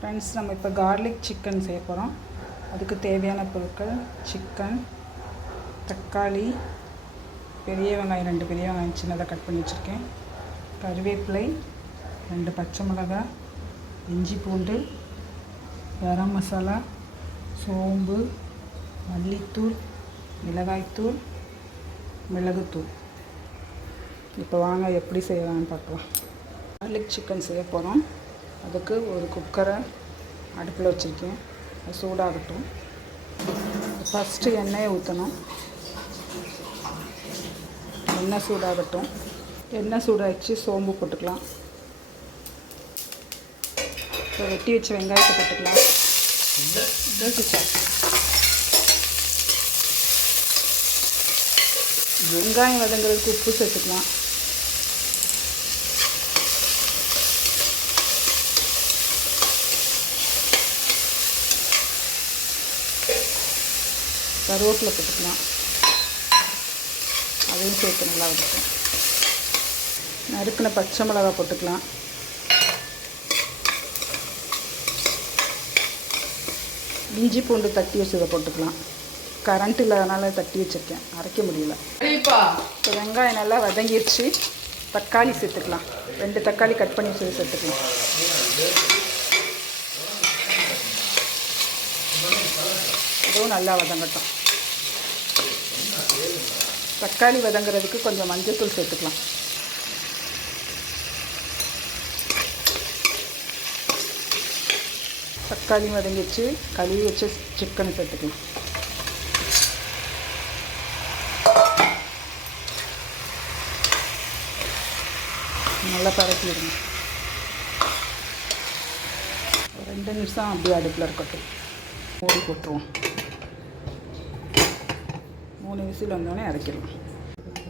Friends, நம்ம இப்போ garlic chicken செய்ய போகிறோம். அதுக்கு தேவையான பொருட்கள்: சிக்கன், தக்காளி, பெரிய வெங்காயம் 2 பெரிய வெங்காயம் சின்னதாக கட் பண்ணி வச்சுருக்கேன், கருவேப்பிலை, 2 பச்சை மிளகாய், இஞ்சி பூண்டு, கரம் மசாலா, சோம்பு, மல்லித்தூள், மிளகாய்த்தூள், மிளகுத்தூள். இப்போ வாங்க எப்படி செய்யலாம்னு பார்க்கலாம். கார்லிக் சிக்கன் செய்ய போகிறோம். அதுக்கு ஒரு குக்கரை அடுப்பில் வச்சுருக்கேன். அது சூடாகட்டும். ஃபஸ்ட்டு எண்ணெயை ஊற்றணும். எண்ணெய் சூடாகட்டும். எண்ணெய் சூடாகிடுச்சு, சோம்பு போட்டுக்கலாம். இப்போ வெட்டி வச்ச வெங்காயத்தை போட்டுக்கலாம். வெங்காயம் வதங்குறதுக்கு உப்பு சேர்த்துக்கலாம். கருவேப்பிலை போட்டுக்கலாம். அதையும் சேர்த்து நல்லா வதக்கும். நறுக்கின பச்சை மிளகாய் போட்டுக்கலாம். இஞ்சி பூண்டு தட்டி வச்சதை போட்டுக்கலாம். கரண்ட் இல்லாதனால தட்டி வச்சுருக்கேன், அரைக்க முடியல. இப்போ வெங்காயம் நல்லா வதங்கிடுச்சு. தக்காளி சேர்த்துக்கலாம். 2 தக்காளி கட் பண்ணி வச்சதை சேர்த்துக்கலாம். இதுவும் நல்லா வதங்கட்டும். தக்காளி வதங்குறதுக்கு கொஞ்சம் மஞ்சள்தூள் சேர்த்துக்கலாம். தக்காளி வதங்கிடுச்சு. கழுவி வச்சு சிக்கன் சேர்த்துக்கலாம். நல்லா பரட்டிடுங்க. 2 நிமிஷம் அப்படியே அடுப்பில் இருக்கட்டும். மூடி போட்டுருவோம். 3 விசில் வந்தோடனே இறக்கிடலாம்.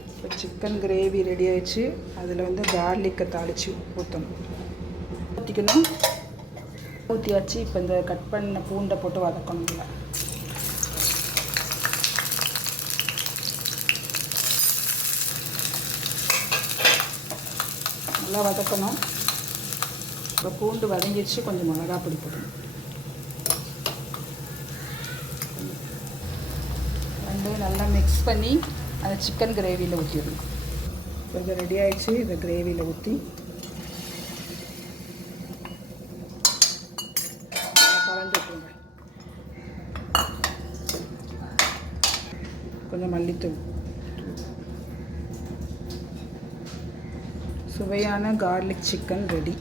இப்போ சிக்கன் கிரேவி ரெடி ஆகிடுச்சு. அதில் கார்லிக்கை தாளித்து ஊற்றணும். ஊற்றிக்கணும். ஊற்றியாச்சு. இப்போ இந்த கட் பண்ண பூண்டை போட்டு வதக்கணும். நல்லா வதக்கணும். இப்போ பூண்டு வதங்கிடுச்சு. கொஞ்சம் மிளகாய் பொடி போடணும். ரெண்டையும் நல்லா மிக்ஸ் பண்ணி அந்த சிக்கன் கிரேவியில் ஊற்றிடணும். இப்போ இது ரெடி ஆகிடுச்சு. இதை கிரேவியில் ஊற்றி கலந்து விட்டுருங்க. கொஞ்சம் மல்லித்தூள். சுவையான கார்லிக் சிக்கன் ரெடி.